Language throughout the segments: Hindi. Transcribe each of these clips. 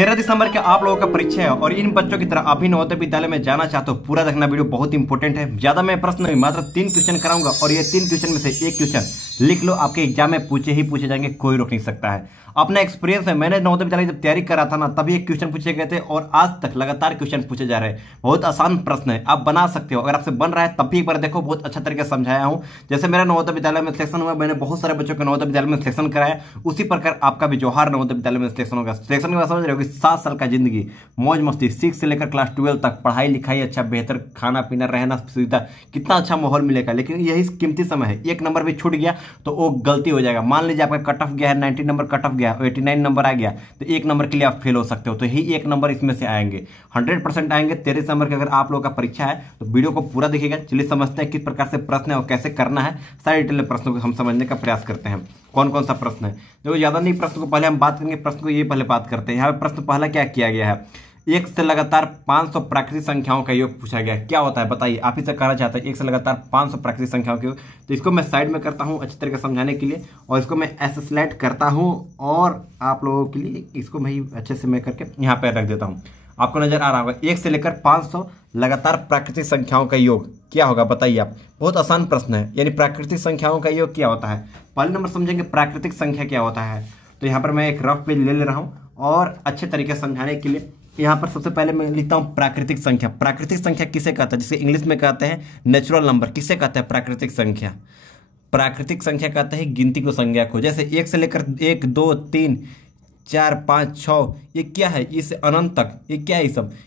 13 दिसंबर के आप लोगों का परीक्षा है और इन बच्चों की तरह अभी नवोदय विद्यालय में जाना चाहते हो, पूरा देखना वीडियो बहुत इंपॉर्टेंट है। ज्यादा मैं प्रश्न नहीं, मात्र 3 क्वेश्चन कराऊंगा और ये 3 क्वेश्चन में से एक क्वेश्चन लिख लो, आपके एग्जाम में पूछे ही पूछे जाएंगे, कोई रोक नहीं सकता है। अपना एक्सपीरियंस है, मैंने नवोदय विद्यालय जब तैयारी करा था ना, तभी एक क्वेश्चन पूछे गए थे और आज तक लगातार क्वेश्चन पूछे जा रहे हैं। बहुत आसान प्रश्न है, आप बना सकते हो। अगर आपसे बन रहा है तब भी एक बार देखो, बहुत अच्छा तरीके से समझाया हूँ। जैसे मेरा नवोदय विद्यालय में सिलेक्शन हुआ, मैंने बहुत सारे बच्चों को नवोदय विद्यालय में सिलेक्शन कराया, उसी प्रकार आपका भी जौहर नवोदय विद्यालय में सिलेक्शन होगा। सिलेक्शन के बाद समझ रहे हो कि 7 साल का जिंदगी मौज मस्ती, 6 से लेकर क्लास 12 तक पढ़ाई लिखाई, अच्छा बेहतर खाना पीना रहना सुविधा, कितना अच्छा माहौल मिलेगा। लेकिन यही कीमती समय है, एक नंबर भी छूट गया तो वो गलती हो जाएगा। मान लीजिए आपका कट ऑफ गया है, 90 नंबर कट ऑफ गया, 89 नंबर आ गया, तो एक नंबर के लिए आप फेल हो सकते हो। तो यही एक नंबर इसमें से आएंगे, 100% आएंगे। 13 दिसंबर के अगर आप लोगों का परीक्षा है तो वीडियो को पूरा देखिएगा। चलिए समझते हैं किस प्रकार से प्रश्न है और कैसे करना है। सारे डिटेल प्रश्नों को हम समझने का प्रयास करते हैं, कौन कौन सा प्रश्न है। जो ज्यादा नहीं, प्रश्न को पहले हम बात करेंगे, प्रश्न को ये पहले बात करते हैं। यहाँ पे प्रश्न पहला क्या किया गया है, 1 से लगातार 500 प्राकृतिक संख्याओं का योग पूछा गया। क्या होता है बताइए, आप ही से कहना चाहते हैं 1 से लगातार 500 प्राकृतिक संख्याओं के योग। तो इसको मैं साइड में करता हूं अच्छी तरीके से समझाने के लिए, और इसको मैं ऐसे स्लाइड करता हूं और आप लोगों के लिए इसको मैं अच्छे से मैं करके यहाँ पे रख देता हूं। आपको नजर आ रहा होगा 1 से लेकर 500 लगातार प्राकृतिक संख्याओं का योग क्या होगा बताइए आप। बहुत आसान प्रश्न है, यानी प्राकृतिक संख्याओं का योग क्या होता है। पहले नंबर समझेंगे प्राकृतिक संख्या क्या होता है। तो यहाँ पर मैं एक रफ पेज ले रहा हूँ और अच्छे तरीके से समझाने के लिए यहाँ पर सबसे पहले मैं लिखता हूँ प्राकृतिक संख्या। प्राकृतिक संख्या किसे कहता है, जिसे इंग्लिश में कहते हैं नेचुरल नंबर। किसे कहते हैं प्राकृतिक संख्या? प्राकृतिक संख्या कहते हैं गिनती को, संज्ञा को। जैसे 1 से लेकर 1 2 3 4 5 6, ये क्या है, इससे अनंत तक, ये क्या है,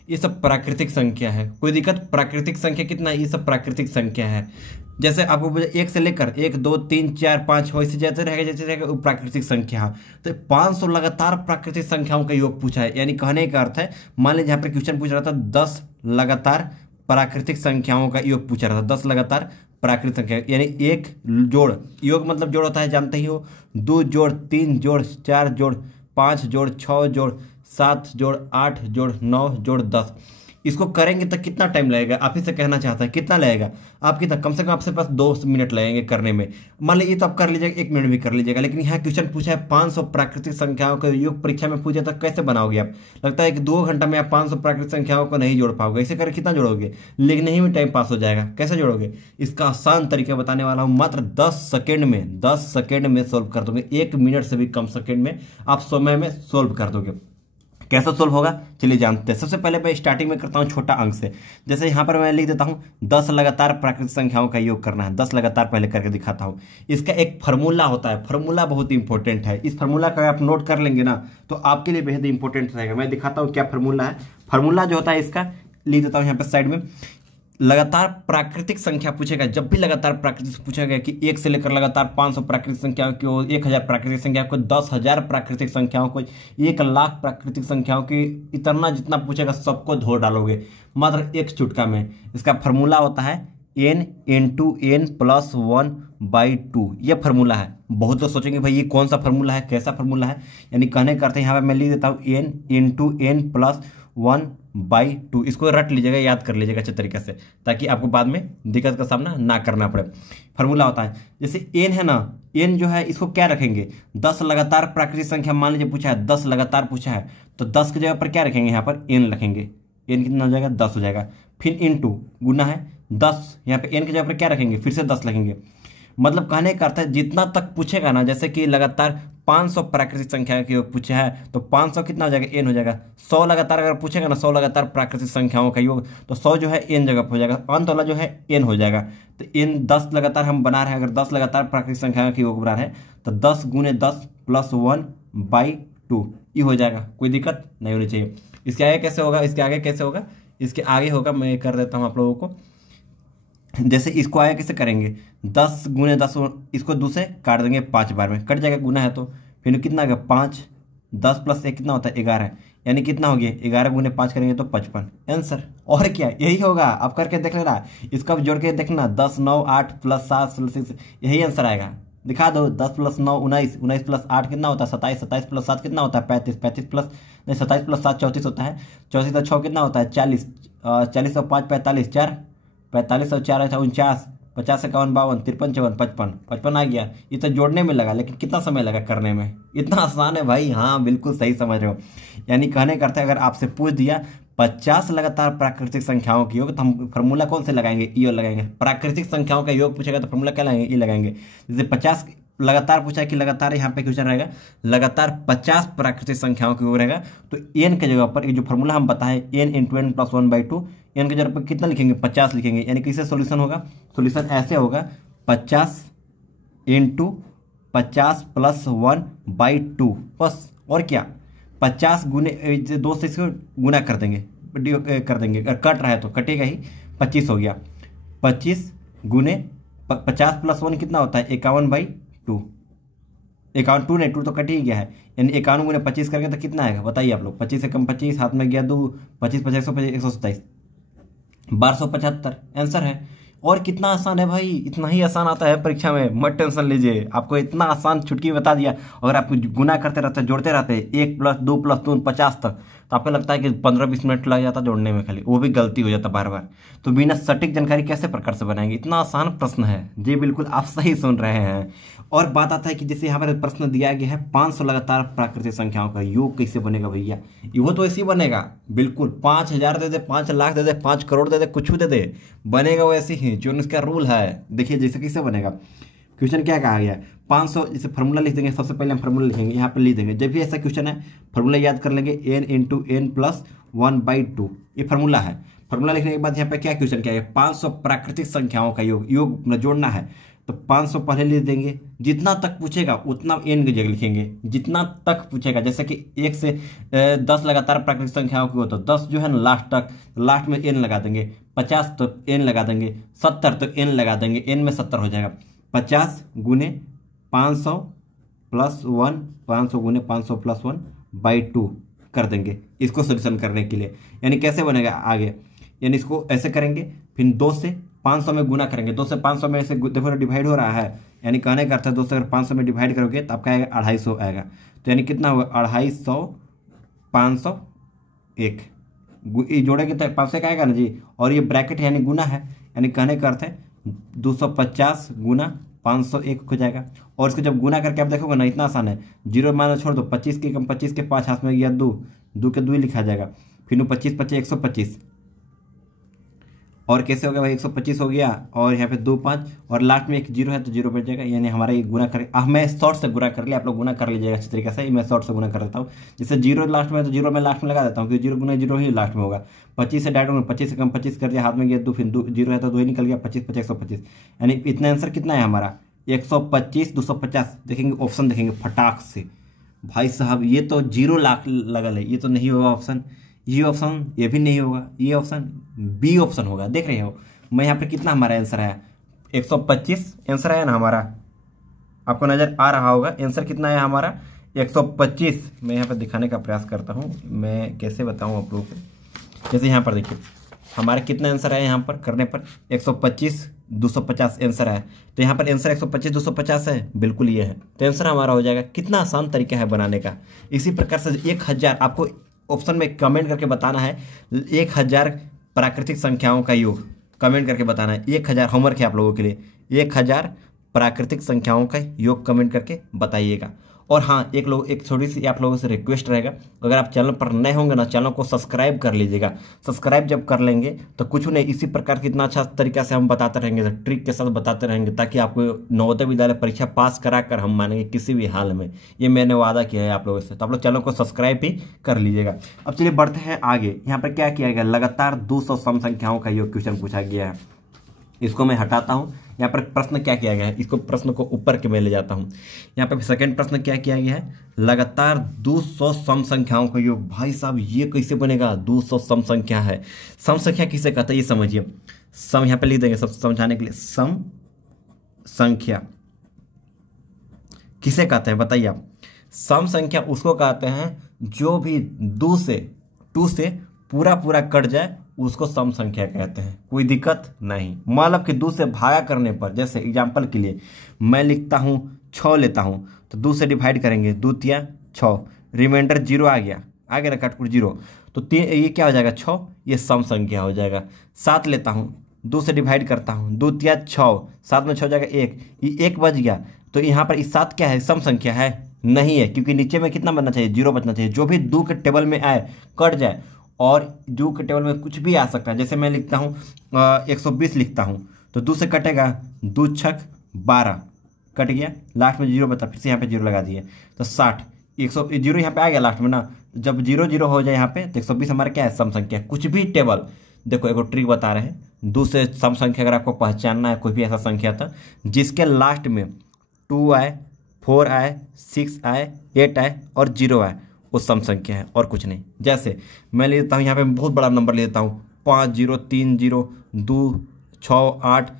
ये सब प्राकृतिक संख्या है। कोई दिक्कत? प्राकृतिक संख्या कितना है, ये सब प्राकृतिक संख्या है। जैसे आपको 1 से लेकर 1 2 3 4 5 6 इसे जैसे रहेगा जैसे रहेगा वो प्राकृतिक संख्या। तो 500 लगातार प्राकृतिक संख्याओं का योग पूछा है, यानी कहने का अर्थ है, मान लीजिए यहाँ पर क्वेश्चन पूछ रहा था 10 लगातार प्राकृतिक संख्याओं का योग पूछा रहा था। 10 लगातार प्राकृतिक संख्या, यानी 1 जोड़, योग मतलब जोड़ होता है जानते ही हो, 2 जोड़ 3 जोड़ 4 जोड़ 5 जोड़ 6 जोड़ 7 जोड़ 8 जोड़ 9 जोड़ 10। इसको करेंगे तो कितना टाइम लगेगा, आप ही से कहना चाहता है कितना लगेगा आप, कितना, कम से कम आपके पास 2 मिनट लगेंगे करने में। मान लीजिए तो आप कर लीजिएगा, 1 मिनट भी कर लीजिएगा। लेकिन यहाँ क्वेश्चन पूछा है 500 प्राकृतिक संख्याओं का योग, परीक्षा में पूछे तो कैसे बनाओगे आप? लगता है कि 2 घंटा में आप 500 प्राकृतिक संख्याओं को नहीं जोड़ पाओगे। ऐसे करके कितना जोड़ोगे, लिखने ही में टाइम पास हो जाएगा। कैसे जोड़ोगे, इसका आसान तरीका बताने वाला हूँ। मात्र 10 सेकेंड में सोल्व कर दोगे। 1 मिनट से भी कम सेकेंड में आप समय में सोल्व कर दोगे। कैसे सोल्व होगा चलिए जानते हैं। सबसे पहले मैं स्टार्टिंग में करता हूं छोटा अंक से। जैसे यहां पर मैं लिख देता हूं 10 लगातार प्राकृतिक संख्याओं का योग करना है। 10 लगातार पहले करके दिखाता हूं। इसका एक फार्मूला होता है, फार्मूला बहुत इंपॉर्टेंट है। इस फार्मूला का आप नोट कर लेंगे ना तो आपके लिए बेहद इंपॉर्टेंट रहेगा। मैं दिखाता हूं क्या फार्मूला है। फार्मूला जो होता है इसका लिख देता हूं यहाँ पर साइड में। लगातार प्राकृतिक संख्या पूछेगा, जब भी लगातार प्राकृतिक पूछेगा कि 1 से लेकर लगातार 500 प्राकृतिक संख्याओं को, 1000 प्राकृतिक संख्या को, 10,000 प्राकृतिक संख्याओं को, 1 लाख प्राकृतिक संख्याओं की, इतना जितना पूछेगा सबको धो डालोगे मात्र एक चुटका में। इसका फार्मूला होता है n × n + 1/2। ये फार्मूला है। बहुत लोग सोचेंगे भाई ये कौन सा फार्मूला है, कैसा फार्मूला है, यानी कहने करते हैं यहाँ पे मैं लिख देता हूँ n × n + 1/2। इसको रट लीजिएगा, याद कर लीजिएगा अच्छे तरीके से, ताकि आपको बाद में दिक्कत का सामना ना करना पड़े। फार्मूला होता है जैसे n है ना, n जो है इसको क्या रखेंगे, 10 लगातार प्राकृतिक संख्या मान लीजिए पूछा है, 10 लगातार पूछा है तो 10 की जगह पर क्या रखेंगे, यहाँ पर n रखेंगे। n कितना हो जाएगा, 10 हो जाएगा। फिर इंटू गुना है 10, यहाँ पे n की जगह पर क्या रखेंगे, फिर से 10 रखेंगे। मतलब कहने का अर्थ है जितना तक पूछेगा ना, जैसे कि लगातार 500 प्राकृतिक संख्या के योग पूछा है तो 500 कितना हो जाएगा, n हो जाएगा। 100 लगातार अगर पूछेगा ना, 100 लगातार प्राकृतिक संख्याओं का योग, तो 100 जो है n जगह हो जाएगा, अंत वाला जो है n हो जाएगा। तो n 10 लगातार हम बना रहे हैं, अगर 10 लगातार प्राकृतिक संख्याओं के योग बना रहे हैं तो 10 × 10 + 1/2 ये हो जाएगा। कोई दिक्कत नहीं होनी चाहिए। इसके आगे कैसे होगा, इसके आगे कैसे होगा, इसके आगे होगा, मैं कर देता हूँ आप लोगों को। जैसे इसको आगे कैसे करेंगे, 10 × 10, इसको 2 से काट देंगे 5 बार में, कट जाएगा, गुना है तो फिर कितना आ गया 5, 10 + 1 कितना होता है 11, यानी कितना हो गया 11 × 5 करेंगे तो 55 आंसर। और क्या यही होगा, आप करके देख लेना, इसका भी जोड़ के देखना, 10 9 8 + 7 + 6 यही आंसर आएगा। दिखा दो, 10 + 9 19, 19 + 8 कितना होता है 27, 27 + 7 कितना होता है 35, 35 प्लस नहीं 27 + 7 34 होता है, 34 + 6 कितना होता है 40, 40 और 5 45, 4 45 और 4 49, 50 51 52 53 54 55 55 आ गया। ये तो जोड़ने में लगा, लेकिन कितना समय लगा करने में? इतना आसान है भाई। हाँ बिल्कुल सही समझ रहे हो। यानी कहने का अर्थ है, अगर आपसे पूछ दिया 50 लगातार प्राकृतिक संख्याओं के योग, तो हम फॉर्मूला कौन से लगाएंगे? ई लगाएंगे। प्राकृतिक संख्याओं का योग पूछेगा तो फॉर्मूला क्या लगाएंगे? ई लगाएंगे। जैसे 50 लगातार पूछा है कि लगातार यहाँ पे क्वेश्चन रहेगा लगातार 50 प्राकृतिक संख्याओं के योग रहेगा, तो एन के जगह पर ये जो फॉर्मूला हम बताएं n into n plus 1/2, n के जगह पर कितना लिखेंगे? 50 लिखेंगे। यानी किससे सोल्यूशन होगा? सोल्यूशन ऐसे होगा 50 इंटू 50 प्लस 1/2 बस। और क्या? 50 गुने 2 से इसको गुना कर देंगे अगर कट रहा है तो कटेगा ही, 25 हो गया। 25 गुने 50 प्लस 1 कितना होता है? 51/2। 51 2 नहीं, 2 तो कट ही गया है। यानी 51 गुने 25 करके तो कितना आएगा बताइए आप लोग? 25 से कम 25, हाथ में गया 2, 25 25 127 1275 आंसर है। और कितना आसान है भाई, इतना ही आसान आता है परीक्षा में, मत टेंशन लीजिए। आपको इतना आसान चुटकी बता दिया। अगर आप गुना करते रहते, जोड़ते रहते 1 + 2 + 2 50 तक, तो आपको लगता है कि 15-20 मिनट लग जाता जोड़ने में, खाली वो भी गलती हो जाता बार बार। तो बिना सटीक जानकारी कैसे प्रकार से बनाएंगे? इतना आसान प्रश्न है जी, बिल्कुल आप सही सुन रहे हैं। और बात आता है कि जैसे यहाँ पर प्रश्न दिया गया है 500 लगातार प्राकृतिक संख्याओं का योग कैसे बनेगा भैया? वो तो ऐसे ही बनेगा बिल्कुल। 5000 दे दे, 5 लाख दे दे, 5 करोड़ दे दे, कुछ भी दे दे, बनेगा वो ऐसे ही, जो इसका रूल है। देखिए जैसे कैसे बनेगा। क्वेश्चन क्या कहा गया है? 500, जैसे फार्मूला लिख देंगे। सबसे पहले हम फार्मूला लिखेंगे, यहाँ पर लिख देंगे। जब भी ऐसा क्वेश्चन है फार्मूला याद कर लेंगे, n इंटू एन प्लस 1/2 ये फार्मूला है। फार्मूला लिखने के बाद यहाँ पे क्या क्वेश्चन क्या है? 500 प्राकृतिक संख्याओं का योग मतलब जोड़ना है। तो 500 पहले लिख देंगे। जितना तक पूछेगा उतना एन की जगह लिखेंगे, जितना तक पूछेगा। जैसे कि 1 से 10 लगातार प्राकृतिक संख्याओं की हो तो 10 जो है ना लास्ट तक, लास्ट में एन लगा देंगे। 50 तो एन लगा देंगे। 70 तो एन लगा देंगे, एन में 70 हो जाएगा। 50 गुने 500 प्लस 1, 500 गुने 500 प्लस 1/2 कर देंगे इसको सोल्यूशन करने के लिए। यानी कैसे बनेगा आगे? यानी इसको ऐसे करेंगे, फिर 2 से 500 में गुना करेंगे। 2 से 500 में से देखो डिवाइड हो रहा है। यानी कहने का अर्थ है 2 से अगर 500 में डिवाइड करोगे तो आपका आएगा 250 आएगा। तो यानी कितना हुआ? 250 500 1 जोड़ेंगे तो 500 का आएगा ना जी। और ये ब्रैकेट यानी गुना है, यानी कहने का अर्थ है 250 गुना 501 हो जाएगा। और इसको जब गुना करके आप देखोगे ना, इतना आसान है। 0 मान छोड़ दो, 25 के कम 25 के 5 हाथ में गया 2, 2 के 2 ही लिखा जाएगा। फिर 25 25 125 और कैसे हो गया भाई? 125 हो गया। और यहाँ पे 2 5 और लास्ट में एक 0 है तो 0 बच जाएगा। यानी हमारा ये गुना कर, मैं शॉर्ट से गुना कर लिया, आप लोग गुना कर लीजिएगा अच्छी तरीके से। मैं शॉर्ट से गुना कर देता हूँ। जैसे 0 लास्ट में तो 0 में लास्ट में लगा देता हूँ, क्योंकि 0 गुना 0 ही लास्ट में होगा। 25 से डायरेक्ट में 25 से कम 25 कर दिया, हाथ में गया 2, फिर 0 है तो 2 ही निकल गया। 25 25 125 यानी इतना आंसर कितना है हमारा? 125 250। देखेंगे ऑप्शन, देखेंगे फटाक से भाई साहब, ये तो 0 लाख लगल है, ये तो नहीं होगा ऑप्शन। ये ऑप्शन ये भी नहीं होगा, ये ऑप्शन बी ऑप्शन होगा। देख रहे हो मैं यहाँ पे कितना हमारा आंसर आया? 125 आंसर आया ना हमारा, आपको नजर आ रहा होगा। आंसर कितना है हमारा? 125। मैं यहाँ पर दिखाने का प्रयास करता हूँ, मैं कैसे बताऊँ आप लोगों को। जैसे यहाँ पर देखिए हमारा कितना आंसर आया, यहाँ पर करने पर 125 250 आंसर आया। तो यहाँ पर आंसर 125 250 है, बिल्कुल ये है। तो आंसर हमारा हो जाएगा। कितना आसान तरीका है बनाने का। इसी प्रकार से 1000 आपको ऑप्शन में कमेंट करके बताना है। 1000 प्राकृतिक संख्याओं का योग कमेंट करके बताना है। 1000 होमवर्क है आप लोगों के लिए। 1000 प्राकृतिक संख्याओं का योग कमेंट करके बताइएगा। और हाँ, एक छोटी सी आप लोगों से रिक्वेस्ट रहेगा, अगर आप चैनल पर नए होंगे ना, चैनल को सब्सक्राइब कर लीजिएगा। सब्सक्राइब जब कर लेंगे तो कुछ नहीं, इसी प्रकार कितना अच्छा तरीका से हम बताते रहेंगे, ट्रिक के साथ बताते रहेंगे, ताकि आपको नवोदय विद्यालय परीक्षा पास करा कर हम मानेंगे किसी भी हाल में। ये मैंने वादा किया है आप लोगों से। तो आप लोग चैनल को सब्सक्राइब भी कर लीजिएगा। अब चलिए बढ़ते हैं आगे। यहाँ पर क्या किया गया? लगातार 200 सम संख्याओं का योग क्वेश्चन पूछा गया है। इसको मैं हटाता हूँ। यहाँ पर प्रश्न क्या किया गया है, इसको प्रश्न को ऊपर के मैं ले जाता हूँ। यहाँ पर सेकंड प्रश्न क्या किया गया है? लगातार 200 सम संख्याओं का योग। भाई साहब ये कैसे बनेगा? 200 सम संख्या है। सम संख्या किसे कहते हैं ये समझिए। सम यहाँ पे लिख देंगे सब समझाने के लिए। सम संख्या किसे कहते हैं बताइए आप? सम संख्या उसको कहते हैं जो भी 2 से पूरा पूरा कट जाए उसको सम संख्या कहते हैं। कोई दिक्कत नहीं। मतलब कि 2 से भागा करने पर, जैसे एग्जाम्पल के लिए मैं लिखता हूँ 6 लेता हूँ, तो 2 से डिवाइड करेंगे, 2 तिया 6, रिमाइंडर 0 आ गया ना, काटकुट 0, तो ये क्या हो जाएगा? 6, ये सम संख्या हो जाएगा। 7 लेता हूँ 2 से डिवाइड करता हूँ, 2 तिया 6, 7 में 6 जाएगा 1, ये 1 बच गया। तो यहाँ पर इस 7 क्या है, सम संख्या है? नहीं है, क्योंकि नीचे में कितना बनना चाहिए, 0 बचना चाहिए। जो भी 2 के टेबल में आए कट जाए, और 2 के टेबल में कुछ भी आ सकता है। जैसे मैं लिखता हूँ 120 लिखता हूँ, तो 2 से कटेगा, 2 छक 12 कट गया, लास्ट में 0 बता, फिर से यहाँ पे 0 लगा दिए, तो 60, 0 यहाँ पे आ गया लास्ट में ना। जब 0 0 हो जाए यहाँ पे, तो 120 हमारा क्या है, सम संख्या। कुछ भी टेबल, देखो एक ट्रिक बता रहे हैं, 2 से सम संख्या अगर आपको पहचानना है, कोई भी ऐसा संख्या था जिसके लास्ट में 2 आए, 4 आए, 6 आए, 8 आए और 0 आए, वो सम संख्या है और कुछ नहीं। जैसे मैं ले लेता हूँ यहाँ पे बहुत बड़ा नंबर ले लेता हूँ, 5 0 3 0 2 6 8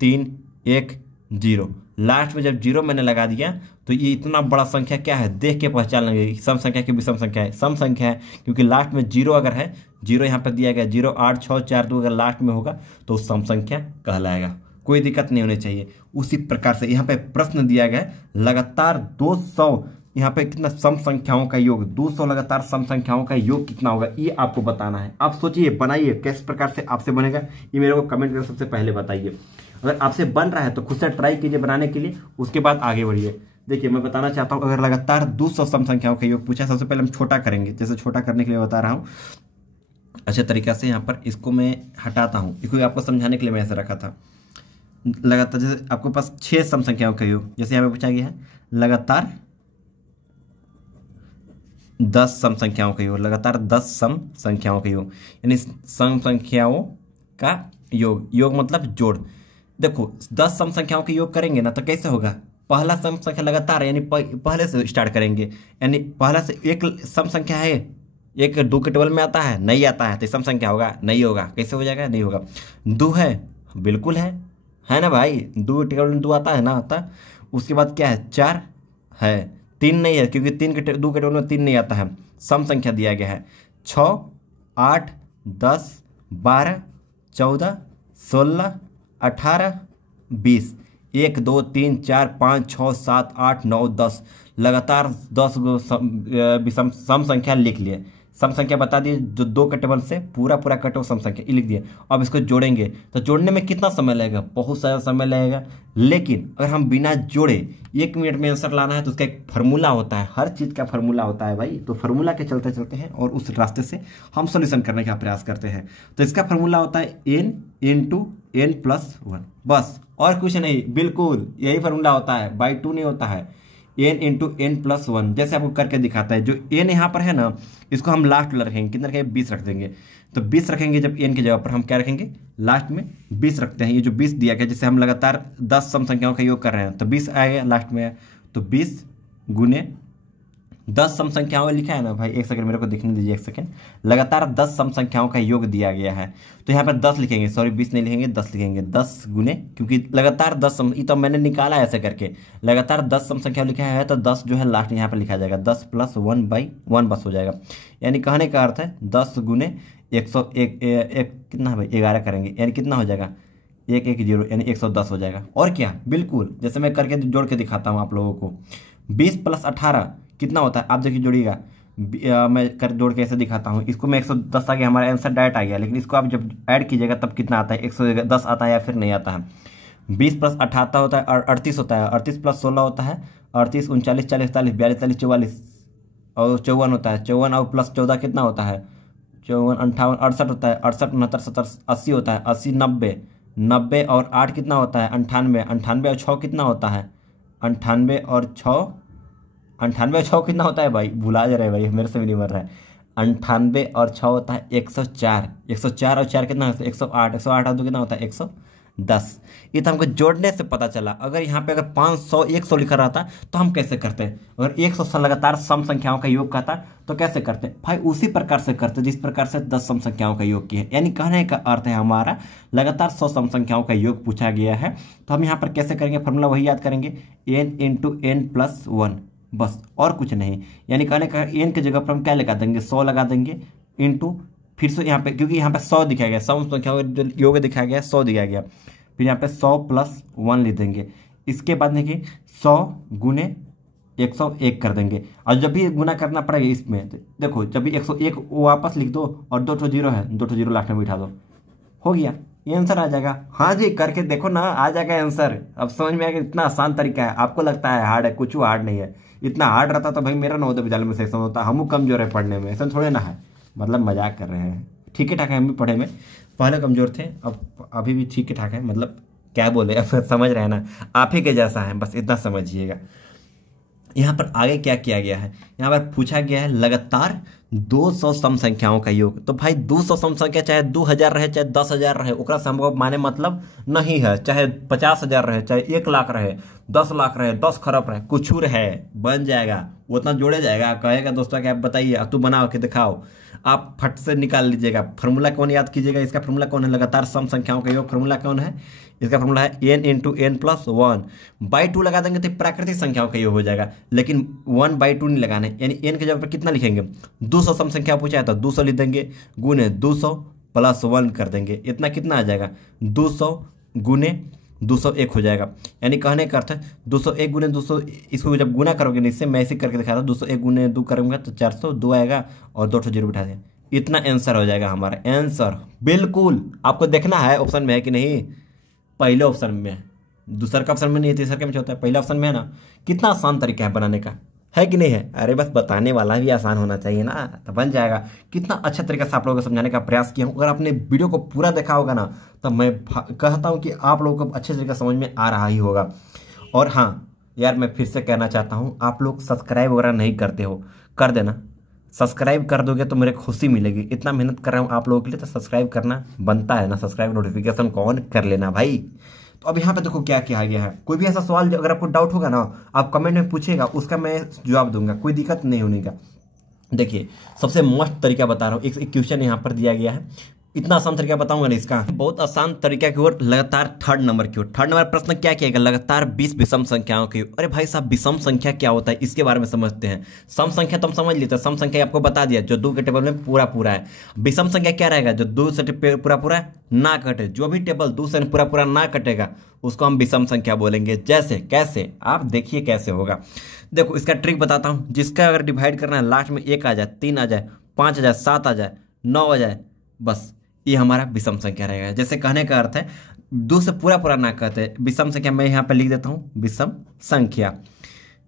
3 1 0। लास्ट में जब 0 मैंने लगा दिया, तो ये इतना बड़ा संख्या क्या है, देख के पहचान लेंगे सम संख्या की भी सम संख्या है, सम संख्या है, क्योंकि लास्ट में 0 अगर है, 0 यहाँ पर दिया गया, 0 8 6 4 2 अगर लास्ट में होगा तो सम संख्या कहलाएगा। कोई दिक्कत नहीं होनी चाहिए। उसी प्रकार से यहाँ पे प्रश्न दिया गया है, लगातार 200 यहाँ पे कितना सम संख्याओं का योग, 200 लगातार सम संख्याओं का योग कितना होगा, ये आपको बताना है। आप सोचिए, बनाइए, किस प्रकार से आपसे बनेगा ये मेरे को कमेंट करके सबसे पहले बताइए। अगर आपसे बन रहा है तो खुद से ट्राई कीजिए बनाने के लिए, उसके बाद आगे बढ़िए। देखिए मैं बताना चाहता हूँ, अगर लगातार 200 सम संख्याओं का योग पूछा, सबसे पहले हम छोटा करेंगे। जैसे छोटा करने के लिए बता रहा हूँ अच्छे तरीका से, यहाँ पर इसको मैं हटाता हूँ, इसको आपको समझाने के लिए मैं ऐसे रखा था। लगातार जैसे आपके पास 6 सम संख्याओं का योग, जैसे यहाँ पे पूछा गया है लगातार 10 सम संख्याओं का योग, लगातार 10 सम संख्याओं का योग, यानी सम संख्याओं का योग, योग मतलब जोड़। देखो 10 सम संख्याओं का योग करेंगे ना, तो कैसे होगा, पहला सम संख्या लगातार यानी पहले से स्टार्ट करेंगे, यानी पहला से एक सम संख्या है, एक 2 के टेबल में आता है, नहीं आता है, तो सम संख्या होगा, नहीं होगा। कैसे हो जाएगा, नहीं होगा। 2 है, बिल्कुल है ना भाई, 2 टेबल में 2 आता है ना, आता। उसके बाद क्या है, 4 है, 3 नहीं है, क्योंकि 2 के टेबल में 3 नहीं आता है। सम संख्या दिया गया है 6 8 10 12 14 16 18 20, 1 2 3 4 5 6 7 8 9 10, लगातार 10 गो सम संख्या लिख लिए। सम संख्या बता दिए, जो 2 के टेबल से पूरा कटो सम संख्या ये लिख दिए। अब इसको जोड़ेंगे तो जोड़ने में कितना समय लगेगा, बहुत सारा समय लगेगा। लेकिन अगर हम बिना जोड़े 1 मिनट में आंसर लाना है, तो उसका एक फार्मूला होता है, हर चीज़ का फार्मूला होता है भाई। तो फार्मूला के चलते चलते हैं और उस रास्ते से हम सोल्यूशन करने का प्रयास करते हैं। तो इसका फार्मूला होता है n × n+1, बस और कुछ नहीं, बिल्कुल यही फार्मूला होता है, बाई 2 नहीं होता है, n × n+1। जैसे आपको करके दिखाता है, जो n यहाँ पर है ना, इसको हम लास्ट में रखेंगे, कितना रखेंगे, 20 रख देंगे। तो 20 रखेंगे, जब n की जगह पर हम क्या रखेंगे, लास्ट में 20 रखते हैं। ये जो 20 दिया गया, जैसे हम लगातार 10 सम संख्याओं का योग कर रहे हैं, तो 20 आएगा लास्ट में, तो 20 गुने 10 सम संख्याओं लिखा है ना भाई, एक सेकंड मेरे को दिखने दीजिए, एक सेकंड। लगातार 10 सम संख्याओं का योग दिया गया है, तो यहाँ पर 10 लिखेंगे, सॉरी 20 नहीं लिखेंगे, 10 लिखेंगे। 10 गुने, क्योंकि लगातार 10 सम, ये तो मैंने निकाला ऐसे करके, लगातार 10 सम संख्या लिखा है, तो 10 जो है लास्ट यहाँ पर लिखा जाएगा, 10 + 1/1 बस हो जाएगा। यानी कहने का अर्थ है 10 गुने 101, कितना है भाई, 11 करेंगे, यानी कितना हो जाएगा, 110, यानी 110 हो जाएगा। और क्या, बिल्कुल जैसे मैं करके जोड़ के दिखाता हूँ आप लोगों को। 20 + 18 कितना होता है, आप देखिए जोड़िएगा, मैं कर जोड़ के ऐसे दिखाता हूँ। इसको मैं 110 आ गया, हमारा आंसर डायरेक्ट आ गया, लेकिन इसको आप जब ऐड कीजिएगा तब कितना आता है, 110 आता है या फिर नहीं आता है। 20 + 18 होता है 38 होता है, 38 + 16 होता है 38, 39 40 41 42 43 44 और 54 होता है, 54 और +14 कितना होता है, 54 58 68 होता है, 68 69 70 80 होता है, 80 90 90 और 8 कितना होता है, 98 98 और 6 कितना होता है, 98 और 6 कितना होता है भाई, भुला जा रहे हैं भाई, मेरे से भी नहीं मर रहा है। 98 और 6 होता है 104, 104 और 4 कितना होता है, 108, 108 और 2 कितना होता है, 110। ये तो हमको जोड़ने से पता चला। अगर यहाँ पे अगर 500 100 लिखा रहता तो हम कैसे करते हैं, अगर 100 लगातार सम संख्याओं का योग कहता तो कैसे करते भाई, उसी प्रकार से करते जिस प्रकार से 10 सम संख्याओं का योग किया है। यानी कहने का अर्थ है हमारा लगातार 100 सम संख्याओं का योग पूछा गया है, तो हम यहाँ पर कैसे करेंगे, फॉर्मूला वही याद करेंगे, n × n+1, बस और कुछ नहीं। यानी कहने का n की जगह पर हम क्या लगा देंगे, 100 लगा देंगे, इंटू फिर से यहाँ पे, क्योंकि यहाँ पे 100 दिखाया गया, सम संख्याओं का योग दिखाया गया, 100 दिखाया गया, फिर यहाँ पे 100 + 1 लिख देंगे। इसके बाद देखिए 100 गुने 101 कर देंगे, और जब भी गुना करना पड़ेगा इसमें, तो देखो जब भी 101 वापस लिख दो, और 2 0 है, 2 0 लास्ट में बिठा दो, हो गया। ये आंसर आ जाएगा। हाँ जी, करके देखो ना, आ जाएगा आंसर। अब समझ में आएगा इतना आसान तरीका है। आपको लगता है हार्ड है, कुछ हार्ड नहीं है। इतना हार्ड रहता तो भाई मेरा नवोदय विद्यालय में सेक्शन होता। हम कमजोर है पढ़ने में, ऐसा थोड़े ना है। मतलब मजाक कर रहे हैं। ठीक है ठाक है, हम भी पढ़े में पहले कमजोर थे, अब अभी भी ठीक ठाक है। मतलब क्या बोले, अब समझ रहे हैं ना, आप ही के जैसा है, बस इतना समझिएगा। यहाँ पर आगे क्या किया गया है, यहाँ पर पूछा गया है लगातार 200 सम संख्याओं का योग। तो भाई 200 सम संख्या चाहे 2000 रहे चाहे 10,000 रहे, ओकरा संभव माने मतलब नहीं है। चाहे 50,000 रहे चाहे 1 लाख रहे, 10 लाख रहे, 10 खरब रहे, कुछ रहे, बन जाएगा, उतना जोड़े जाएगा। कहेगा दोस्तों कि आप बताइए, तू बनाओ के दिखाओ, आप फट से निकाल लीजिएगा। फार्मूला कौन याद कीजिएगा, इसका फार्मूला कौन है, लगातार सम संख्याओं का योग। फार्मूला कौन है इसका, फार्मूला है n इंटू एन प्लस 1/2 लगा देंगे तो प्राकृतिक संख्याओं का योग हो जाएगा। लेकिन 1/2 नहीं लगाना है, यानी n के जगह पर कितना लिखेंगे, 200 सम संख्या पूछा है तो 200 लिख देंगे, गुने 200 प्लस 1 कर देंगे। इतना कितना आ जाएगा, 200 गुने 201 हो जाएगा। यानी कहने का अर्थ है 201 गुने 200, इसको जब गुना करोगे ना, इससे मैं ऐसे करके दिखा रहा हूँ, 201 गुने 2 करूँगा तो 402 आएगा और 2 जीरो बिठा दें, इतना आंसर हो जाएगा हमारा। आंसर बिल्कुल आपको देखना है ऑप्शन में है कि नहीं, पहले ऑप्शन में है, दूसरा का ऑप्शन में नहीं है, तीसरा का में होता है, पहले ऑप्शन में है ना। कितना आसान तरीका है बनाने का, है कि नहीं है। अरे बस बताने वाला भी आसान होना चाहिए ना, तो बन जाएगा। कितना अच्छा तरीका से आप लोगों को समझाने का प्रयास किया हूँ। अगर आपने वीडियो को पूरा देखा होगा ना, तो मैं कहता हूँ कि आप लोगों को अच्छे तरीके समझ में आ रहा ही होगा। और हाँ यार, मैं फिर से कहना चाहता हूँ, आप लोग सब्सक्राइब वगैरह नहीं करते हो, कर देना। सब्सक्राइब कर दोगे तो मुझे खुशी मिलेगी। इतना मेहनत कर रहा हूँ आप लोगों के लिए, तो सब्सक्राइब करना बनता है ना। सब्सक्राइब नोटिफिकेशन को ऑन कर लेना भाई। तो अब यहाँ पे देखो क्या किया गया है। कोई भी ऐसा सवाल अगर आपको डाउट होगा ना, आप कमेंट में पूछेगा, उसका मैं जवाब दूंगा, कोई दिक्कत नहीं होने का। देखिए सबसे मस्त तरीका बता रहा हूँ, एक क्वेश्चन यहाँ पर दिया गया है, इतना आसान तरीका बताऊंगा ना इसका, बहुत आसान तरीका की ओर। लगातार थर्ड नंबर की ओर, थर्ड नंबर प्रश्न क्या किया, लगातार 20 विषम संख्याओं की। अरे भाई साहब, विषम संख्या क्या होता है इसके बारे में समझते हैं। सम संख्या तो हम समझ लेते हैं, सम संख्या आपको बता दिया, जो 2 के टेबल में पूरा पूरा है। विषम संख्या क्या रहेगा, जो 2 से पूरा पूरा ना कटे, जो भी टेबल 2 से पूरा पूरा ना कटेगा उसको हम विषम संख्या बोलेंगे। जैसे कैसे, आप देखिए कैसे होगा। देखो इसका ट्रिक बताता हूँ। जिसका अगर डिवाइड करना है, लास्ट में 1 आ जाए, 3 आ जाए, 5 आ जाए, 7 आ जाए, 9 आ जाए, बस ये हमारा विषम संख्या रहेगा। जैसे कहने का अर्थ है 2 से पूरा पूरा ना कहते, विषम संख्या मैं यहाँ पे लिख देता हूँ, विषम संख्या,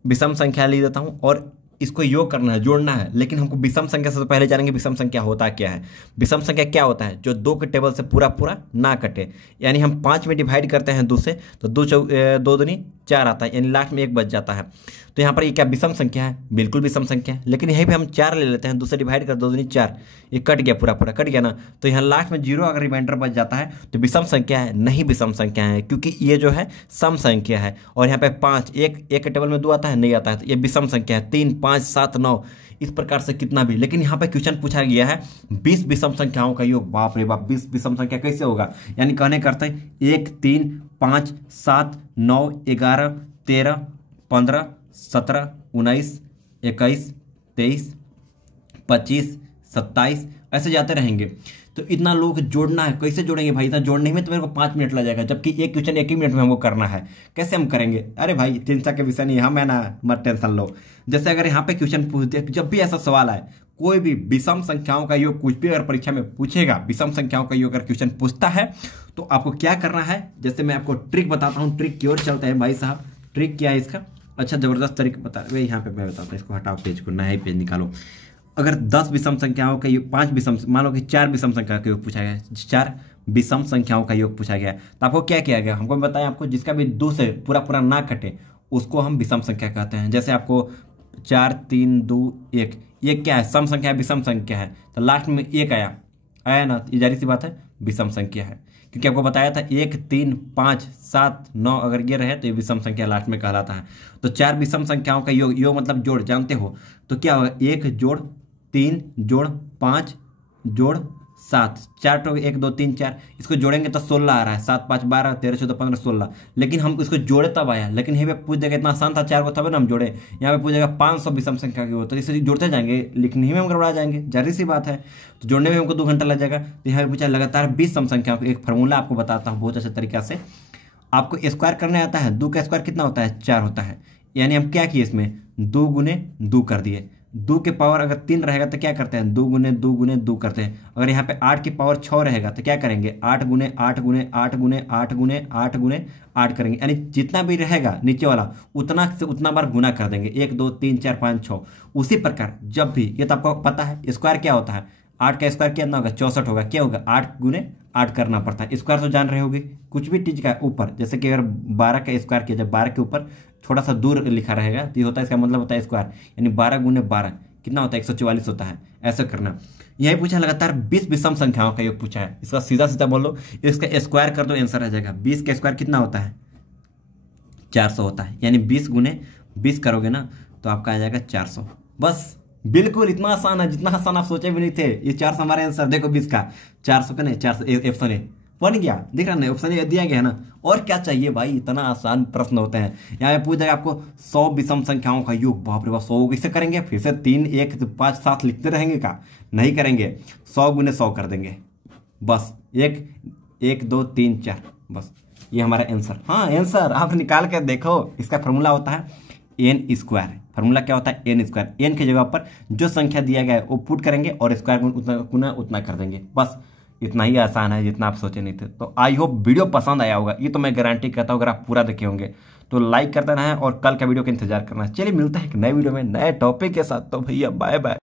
विषम संख्या लिख देता हूँ। और इसको योग करना है, जोड़ना है, लेकिन हमको विषम संख्या से तो पहले जानेंगे विषम संख्या होता क्या है। विषम संख्या क्या होता है, जो 2 के टेबल से पूरा पूरा ना कटे। यानी हम 5 में डिवाइड करते हैं 2 से, तो 2 दूनी 4 आता है, यानी लास्ट में 1 बच जाता है। तो यहाँ पर ये क्या विषम संख्या है, बिल्कुल विषम संख्या है। लेकिन यहीं पे हम 4 ले लेते हैं, 2 से डिवाइड कर 2 दूनी 4, ये कट गया, पूरा पूरा कट गया ना। तो यहाँ लास्ट में 0 अगर रिमाइंडर बच जाता है तो विषम संख्या है, नहीं विषम संख्या है, क्योंकि ये जो है सम संख्या है। और यहाँ पे 5, एक के टेबल में 2 आता है, नहीं आता है, तो ये विषम संख्या है। 3, 5, 7, 9 इस प्रकार से कितना भी। लेकिन यहाँ पे क्वेश्चन पूछा गया है 20 विषम संख्याओं का योग। बाप रे बाप, 20 विषम संख्या कैसे होगा। यानी कहने करते हैं 1, 3, 5, 7, 9, 11, 13, 15, 17, 19, 21, 23, 25, 27 ऐसे जाते रहेंगे। तो इतना लोग जोड़ना है, कैसे जोड़ेंगे भाई, इतना जोड़ने में तो मेरे को 5 मिनट लग जाएगा, जबकि एक क्वेश्चन 1 ही मिनट में हमको करना है। कैसे हम करेंगे, अरे भाई चिंता के विषय नहीं, हम है ना, मत टेंशन लो। जैसे अगर यहाँ पे क्वेश्चन पूछते, जब भी ऐसा सवाल आए, कोई भी विषम संख्याओं का योग कुछ भी अगर परीक्षा में पूछेगा, विषम संख्याओं का योग अगर क्वेश्चन पूछता है, तो आपको क्या करना है। जैसे मैं आपको ट्रिक बताता हूँ, ट्रिक की ओर चलते हैं भाई साहब। ट्रिक क्या है इसका, अच्छा जबरदस्त तरीका बता रहे, यहाँ पे मैं बताता हूँ, इसको हटाओ, पेज को नया पेज निकालो। अगर 10 विषम संख्याओं का योग, 5 विषम, मान लो कि 4 विषम संख्या का योग पूछा गया, 4 विषम संख्याओं का योग पूछा गया, तो आपको क्या किया गया, हमको बताया आपको, जिसका भी 2 से पूरा पूरा ना कटे उसको हम विषम संख्या कहते हैं। जैसे आपको 4, 3, 2, 1, ये क्या है, सम संख्या है, विषम संख्या है, तो लास्ट में 1 आया ना, ये जारी सी बात है विषम संख्या है, क्योंकि आपको बताया था 1, 3, 5, 7, 9 अगर ये रहे तो ये विषम संख्या लास्ट में कहलाता है। तो 4 विषम संख्याओं का योग, योग मतलब जोड़, जानते हो, तो क्या होगा, 1 जोड़ 3 जोड़ 5 जोड़ 7, 4 टोक 1, 2, 3, 4, इसको जोड़ेंगे तो 16 आ रहा है, 7, 5, 12, 13, 14, 15, 16। लेकिन हम इसको जोड़े तब आया, लेकिन यहीं पे पूछ देगा, इतना आसान था 4 को, तब ना हम जोड़े। यहाँ पे पूछेगा 500 विषम संख्या की हो, तो इसे जोड़ते जाएंगे, लिखने ही में हम गड़बड़ा जाएंगे, जारी सी बात है। तो जोड़ने में हमको 2 घंटा लग जाएगा। तो यहाँ पे पूछा लगातार 20 सम संख्याओं, एक फार्मूला आपको बताता हूँ बहुत अच्छे तरीका से। आपको स्क्वायर करने आता है, 2 का स्क्वायर कितना होता है, 4 होता है। यानी हम क्या किए, इसमें 2 गुने 2 कर दिए, 2 के पावर अगर 3 रहेगा तो क्या करते हैं, 2 गुने 2 गुने 2 करते हैं। अगर यहाँ पे 8 की पावर 6 रहेगा तो क्या करेंगे, 8 गुने 8 गुने 8 गुने 8 गुने 8 गुने 8 करेंगे, यानी जितना भी रहेगा नीचे वाला उतना से उतना बार गुना कर देंगे, 1 2 3 4 5 6। उसी प्रकार जब भी, ये तो आपको पता है स्क्वायर क्या होता है, 8 का स्क्वायर कितना होगा, 64 होगा। क्या होगा, 8 गुने 8 करना पड़ता है। स्क्वायर तो जान रहे होगे, कुछ भी चीज का ऊपर, जैसे कि अगर 12 का स्क्वायर किया जब 12 के ऊपर थोड़ा सा दूर लिखा रहेगा तो ये होता है, इसका मतलब होता है स्क्वायर, यानी 12 गुने 12 कितना होता है, 144 होता है। ऐसा करना। यही पूछा लगातार 20 विषम संख्याओं का योग पूछा है, इसका सीधा सीधा बोलो, इसका स्क्वायर कर दो, आंसर आ जाएगा। 20 का स्क्वायर कितना होता है, 400 होता है, यानी 20 गुने 20 करोगे ना तो आपका आ जाएगा 400। बस बिल्कुल इतना आसान है, जितना आसान आप सोचे भी नहीं थे। ये 400 हमारा आंसर, देखो 20 का 400 का नहीं, 400 ऑप्शन ए बन गया, दिख रहा नहीं, ऑप्शन ए दिया गया है ना। और क्या चाहिए भाई, इतना आसान प्रश्न होते हैं। यहाँ पे पूछ जाएगा आपको 100 विषम संख्याओं का योग, बाप रे बाप 100 कैसे करेंगे, फिर से 3 1 5 7 लिखते रहेंगे का, नहीं करेंगे, 100 गुने 100 कर देंगे बस। 1 1 2 3 4, बस ये हमारा आंसर। हाँ आंसर आप निकाल कर देखो, इसका फॉर्मूला होता है एन स्क्वायर। फॉर्मूला क्या होता है, एन स्क्वायर। एन की जगह पर जो संख्या दिया गया है वो पुट करेंगे और स्क्वायर उतना उतना कर देंगे, बस इतना ही आसान है जितना आप सोचे नहीं थे। तो आई होप वीडियो पसंद आया होगा, ये तो मैं गारंटी करता हूँ। अगर आप पूरा देखे होंगे तो लाइक करते रहें और कल का वीडियो का इंतजार करना। चलिए मिलता है एक नए वीडियो में नए टॉपिक के साथ, तो भैया बाय बाय।